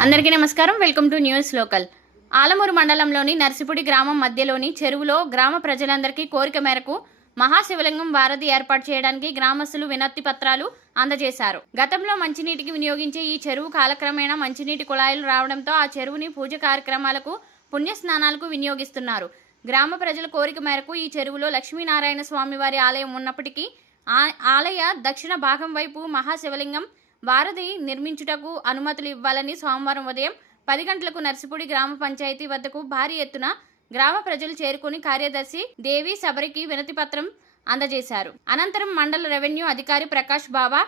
అందరికీ నమస్కారం. Welcome to news local. Alamuru మండలంలోని నర్సిపుడి గ్రామం మధ్యలోని చెరువులో గ్రామ ప్రజలందరికీ కోరిక మేరకు మహాశివలింగం వారధి ఏర్పాటు చేయడానికి గ్రామస్తులు వినతి పత్రాలు అందజేశారు. గతంలో మంచినీటికి వినియోగించే ఈ చెరువు కాలక్రమేణా మంచినీటి కుళాయిలు రావడంతో ఆ చెరువుని పూజ కార్యక్రమాలకు పుణ్యస్నానాలకు వినియోగిస్తున్నారు. గ్రామ ప్రజల కోరిక మేరకు ఈ చెరువులో లక్ష్మీనారాయణ స్వామివారి ఆలయం ఉన్నప్పటికీ ఆ- ఆలయ దక్షిణ భాగం వైపు మహాశివలింగం వారధి నిర్మించుటకు అనుమతులు ఇవ్వాలని సోమవారం ఉదయం పది గంటలకు నర్సిపూడి గ్రామ పంచాయతీ వద్దకు భారీ ఎత్తున గ్రామ ప్రజలు చేరుకుని కార్యదర్శి దేవి సబరికి వినతి పత్రం అందజేశారు. అనంతరం మండల రెవెన్యూ అధికారి ప్రకాష్ బాబా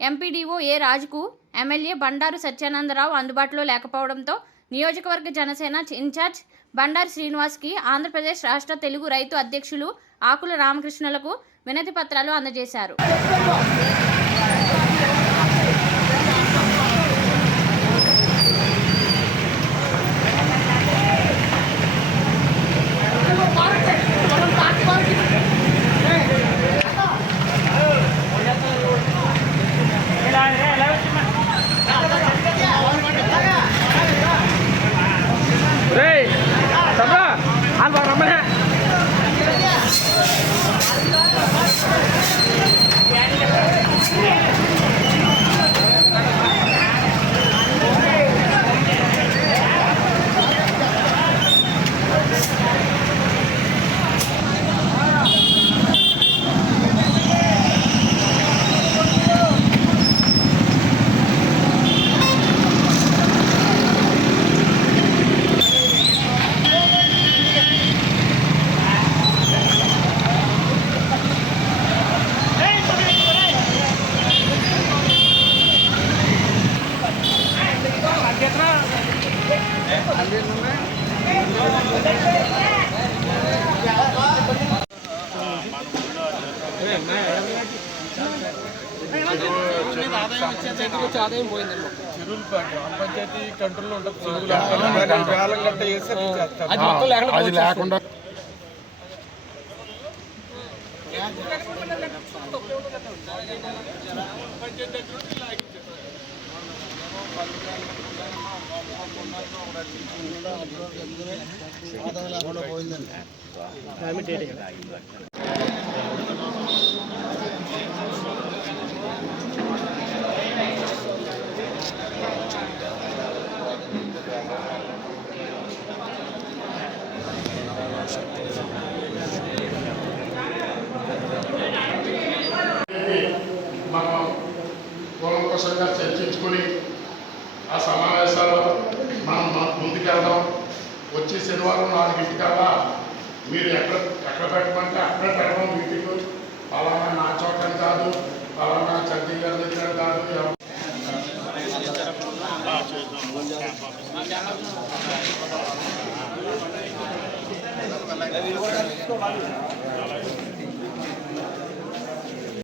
ఎంపీడీఓ ఏ రాజుకు ఎమ్మెల్యే బండారు సత్యానందరావు అందుబాటులో లేకపోవడంతో నియోజకవర్గ జనసేన ఇన్ఛార్జ్ బండారు శ్రీనివాస్కి ఆంధ్రప్రదేశ్ రాష్ట్ర తెలుగు రైతు అధ్యక్షులు ఆకుల రామకృష్ణులకు వినతి పత్రాలు అందజేశారు. ఆదాయం పోయిందండి చెరువులు గ్రామ పంచాయతీ కంట్రోల్లో ఉంటుంది చెరువులు అది లేకుండా పోయిందండి. కూలంకోసంగా చర్చించుకొని ఆ సమావేశాల్లో మనం ముందుకెళ్దాం. వచ్చే శనివారం నాలుగింటికల్లా మీరు ఎక్కడ ఎక్కడ పెట్టమంటే అక్కడ పెట్టడం మీటింగ్. పలానా నా చోటం కాదు పలానా చండీ గారి దగ్గర కాదు